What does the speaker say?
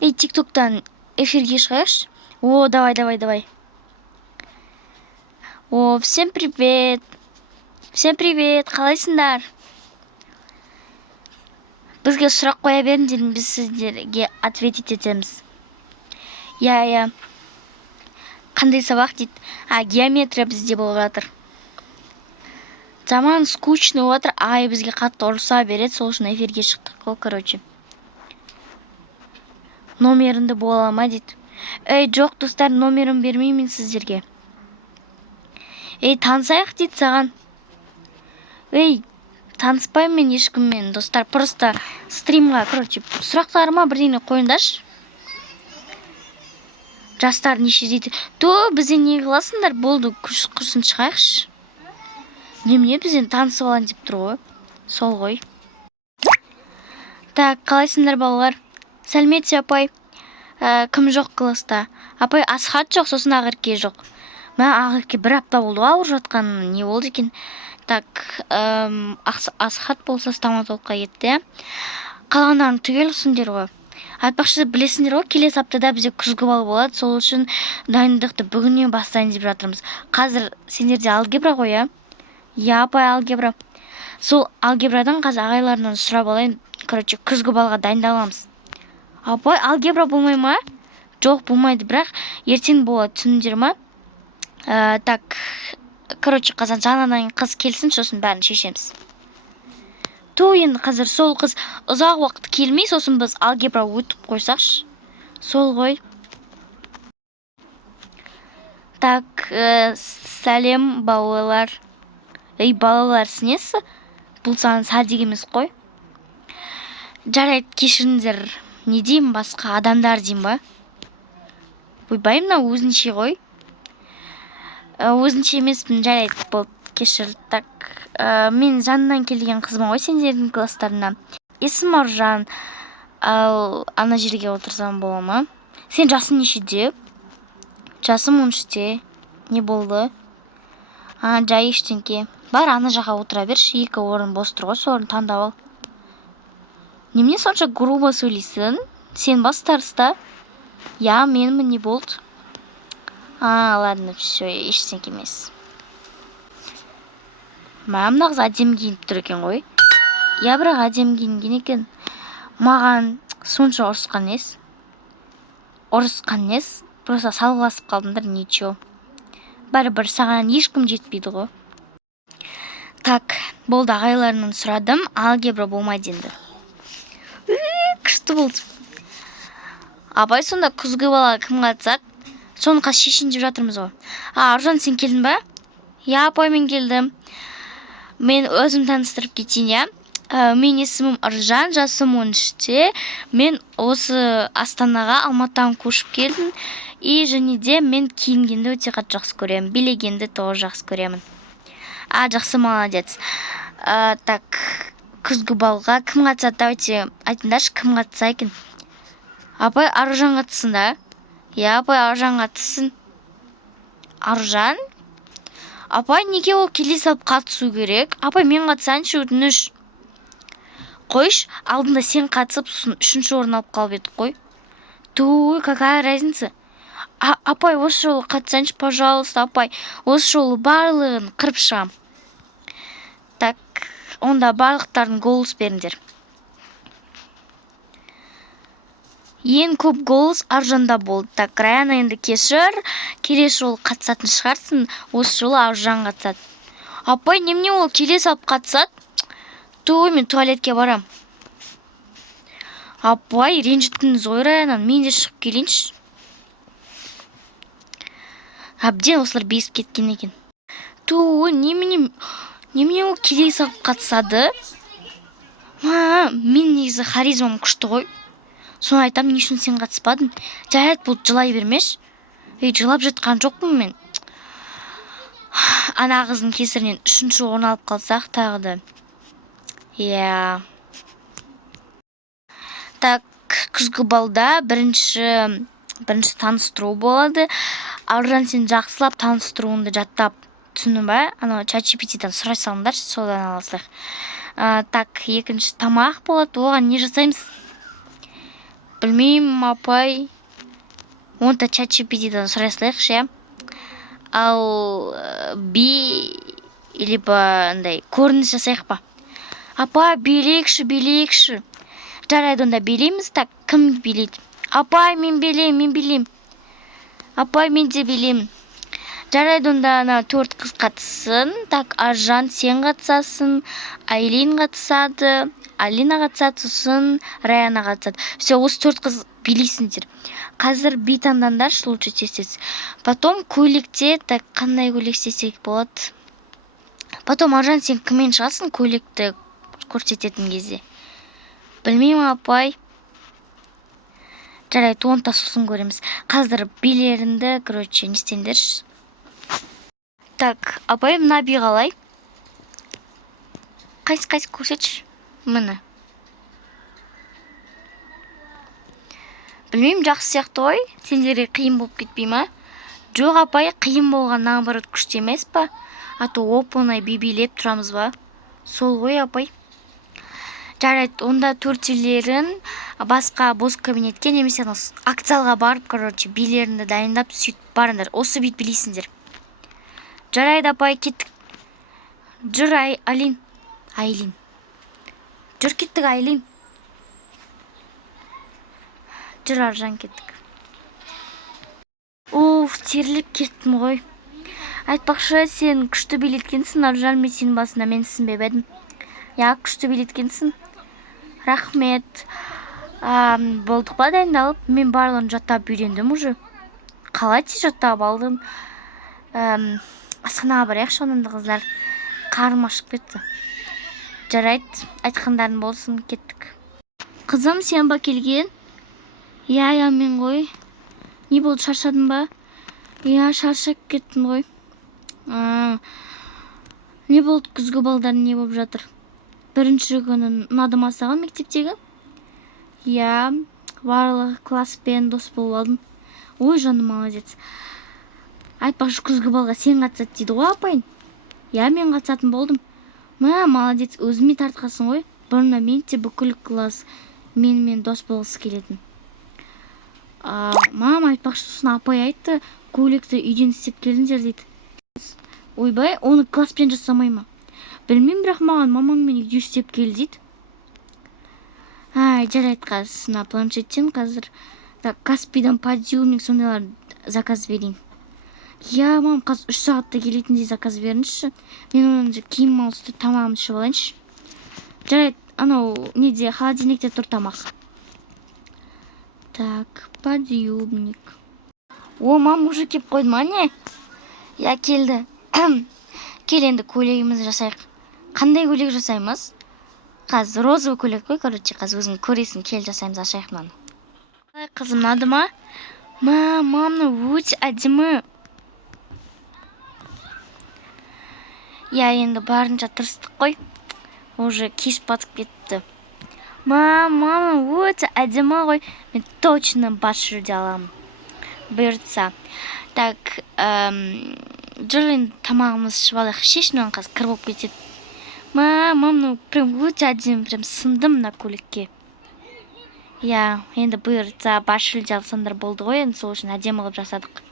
тиктоктан эфирге шығайықшы. О, давай. О, всем привет, қалайсыңдар? Бізге сұрақ қоя беріңдер, біз сіздерге ответить етеміз. Я. Қандай сабақ дейді? Геометрия бізде болып жатыр. Жаман скучный отыр, бізге қатты ұрыса береді, сол үшін эфирге шықтық қой, короче. Номеріңді бола ма дейді. Жоқ, достар, номерін бермеймін сіздерге. Танысайық дейді саған. Таныспаймын мен ешкіммен, достар. Просто стримға, короче, сұрақтарыма бірдеңе қойыңдаршы. Жастар неше дейді. Бізден не қыласыңдар? Болды, құрсын шығайықшы. Немене бізден танысып алайын деп тұр ғой. Сол ғой. Так, қалайсыңдар балалар? Сәлеметсіз, апай. Кім жоқ класста? Апай, Асхат жоқ, сосын Ақерке жоқ. Мен Ақерке бір апта болды ауырып жатқан, не болды екен? Так, Асхат болса стоматологқа кетті. Қалғандарын түгел түсіндер ғой. Айтпақшы, білесіңдер ғой, келесі аптада бізде күзгі бал болады, сол үшін дайындықты бүгіннен бастайын деп жатырмыз. Қазір сендерде алгебра ғой, апай, алгебра. Сол алгебрадан қазір ағайларынан сұрап алайын. Короче, күзгі балға дайындаламыз. Апай, алгебра болмай ма? Жоқ, болмайды, бірақ ертең болады, түсіндер ма? Так, короче, қазір жаңадан қыз келсін, сосын бәрін шешеміз. Енді қазір сол қыз ұзақ уақыт келмей, сосын біз алгебра өтіп қойсақшы. Сол ғой. Так, сәлем, балалар. Балалар, сінесі? Бұл саған садик емес қой. Жарайды, кешіріңдер. Не деймін, басқа адамдар деймін ба? Ойбай, мына өзінше ғой. Өзінше емеспін, жарайды, болып кешір. Так, мен жанынан келген қызмын ғой сендердің класстарынан. Есім Аржан, ал ана жерге отырсам бола ма? Сен жасың нешеде? Жасым 13-те. Не болды? Жай ештеңке. Бар, ана жаққа отыра берші, 2 орын бос тұр ғой, сол орын таңдап ал. Немене сонша грубо сөйлейсің? Сен бас тарыста? Менмін, не болды? Ладно, все, ештеңке емес. Мына қыз әдемі киініп тұр екен ғой. Бірақ әдемі киінген екен. Маған сонша ұрысқан нес? Просто салғыласып қалдыңдар, ничего. Бәрібір саған ешкім жетпейді ғой. Так, болды, ағайларынан сұрадым, алгебра болмайды енді. Күшті болды. Апай, сонда күзгі бала кім қатысады? Соны қазір шешейін деп жатырмыз ғой. Аржан, сен келдің ба? Апай, мен келдім. Мен өзім таныстырып кетейін, Мен есімім Аржан, жасым 13-те. Мен осы Астанаға Алматыдан көшіп келдім. Және де мен киінгенді өте қатты жақсы көремін. Билегенді тоже жақсы көремін. Жақсы, молодец. Так, күзгі балға кім қатысады? Давайте айтыңдаршы, кім қатыса екен? Апай, Аржан қатысын да? Апай, Аржан қатысын. Аржан? Апай, неге ол келе салып қатысу керек? Апай, мен қатысайыншы, өтініш. Қойш, алдында сен қатысып, сосын 3-ші орын алып қалып едік қой. Какая разница? Апай, осы жолы қатысайыншы, пожалуйста, апай. Осы жолы барлығын қырып шығам. Так, онда барлықтарын голос беріңдер. Ең көп голос Аржанда болды. Так, Раяна, енді кешір. Келесі жолы қатысатын шығарсың, осы жолы Аржан қатысады. Апай, немене ол келе салып қатысады? Мен туалетке барам. Апай, ренжіттіңіз ғой Раянан, мен де шығып келейінші. Әбден осылар бесіп кеткен екен. Немене ол келе салып қатысады? Мен негізі харизмам күшті ғой. Соны айтам, не үшін сен қатыспадың? Жарайды, бұл жылай бермеш. Жылап жатқан жоқпын мен. Ана қыздың кесірінен 3-ші орын алып қалсақ тағы да. Так, күзгі балда бірінші таныстыру болады. Аржан, сен жақсылап таныстыруыңды жаттап түсіндің ба? ChatGPT-дан сұрай салыңдар, содан аласылық. Так, екінші тамақ болады. Оған не жасаймыз? Білмеймін, апай. Оны да ChatGPT-дан сұрай салайықшы, иә. Ал либо андай көрініс жасайық па? Апай, билейікші. Жарайды, онда билейміз. Так, кім билейді? Апай, мен билеймін. Апай, мен де билеймін. Жарайды, онда ана 4 қыз қатыссын. Так, Аржан сен қатысасың, Айлин қатысады, Алина қатысады, сосын Раяна қатысады. Все, осы 4 қыз билейсіңдер. Қазір би таңдандаршы, лучше тез. Потом көйлекте, так, қандай көйлек істесек болады? Потом Аржан сен кіммен шығасың көйлекті көрсететін кезде? Білмеймін, апай. Жарайды, оны да сосын көреміз. Қазір билерінді, короче, не істеңдерші. Так, апай, мына би қалай? Қайсы көрсетші? Міне. Білмеймін, жақсы сияқты ғой. Сендерге қиын болып кетпей ма? Жоқ, апай, қиын болған наоборот күшті емес па? А то оп-оңай билеп тұрамыз ба? Сол ғой, апай. Жарайды, онда төртеулерін басқа бос кабинетке немесе акциялға барып, короче, билерінді дайындап сөйтіп барыңдар. Осы бит білейсіңдер. Жарайды, апай, кеттік. Жүр, Айлин. Жүр, кеттік, Айлин. Жүр, Аржан, кеттік. Уф, теріліп кеттім ғой. Айтпақшы, сен күшті билеткенсің, Аржан, мен сенің басында мен түсінбеп едім. Я, күшті билеткенсің. Рахмет. Болдық па дайындалып? Мен барлығын жаттап үйрендім уже. Қалай тез жаттап алдым? Асханаға барайықшы, онында қыздар. Қарым ашып кетті. Жарайды, айтқандарың болсын, кеттік. Қызым, сен ба келген? Я, мен ғой. Не болды, шаршадың ба? Я, шаршап кеттім ғой. Не болды, күзгі балдарын не болып жатыр? Бірінші күні ұнады ма саған мектептегі? Я, барлығы класспен дос болып алдым. Ой, жаным, молодец. Айтпақшы, күзгі балға сен қатысады дейді ғой, апайын? Я, мен қатысатын болдым. Молодец, өзіме тартқасың ғой. Бұрында мен де бүкіл класс менімен дос болғысы келетін. Айтпақшы, сосын апай айтты, көйлекті үйден істеп келіңдер дейді. Ойбай, оны класспен жасамай ма? Білмеймін, бірақ маған мамаңмен үйде істеп кел дейді. Жарайды, қазір планшеттен қазір Каспийдан подъемник сондайлар заказ берейін. Я, мам, қазір 3 сағатта келетіндей заказ беріңізші. Мен оны киім ауысты тамағымды ішіп алайыншы. Жарайды, анау неде холодильникте тұр тамақ. Так, подъемник. Мам, уже кеп қойды ма не? Я, келді. Кел енді көйлегімізді жасайық. Қандай көйлек жасаймыз? Қазір розовый көйлек қой, короче, қазір өзің көресің, кел жасаймыз, ашайық мынаны. Қызым, ұнады ма? Мамны өте әдемі. Я, енді барынша тырыстық қой. Уже кеш батып кетті. Мамны өте әдемі ғой. Мен точно бас жүлде аламын. Бұйыртса. Так, жүр енді тамағымыз ішіп алайық. Шешінен қазір кір болып кетеді. Мамны прям өте әдемі, прям сындым мына көйлекке. Я, енді бұйыртса бас жүлде алсаңдар болды ғой, енді сол үшін әдемі қылып жасадық.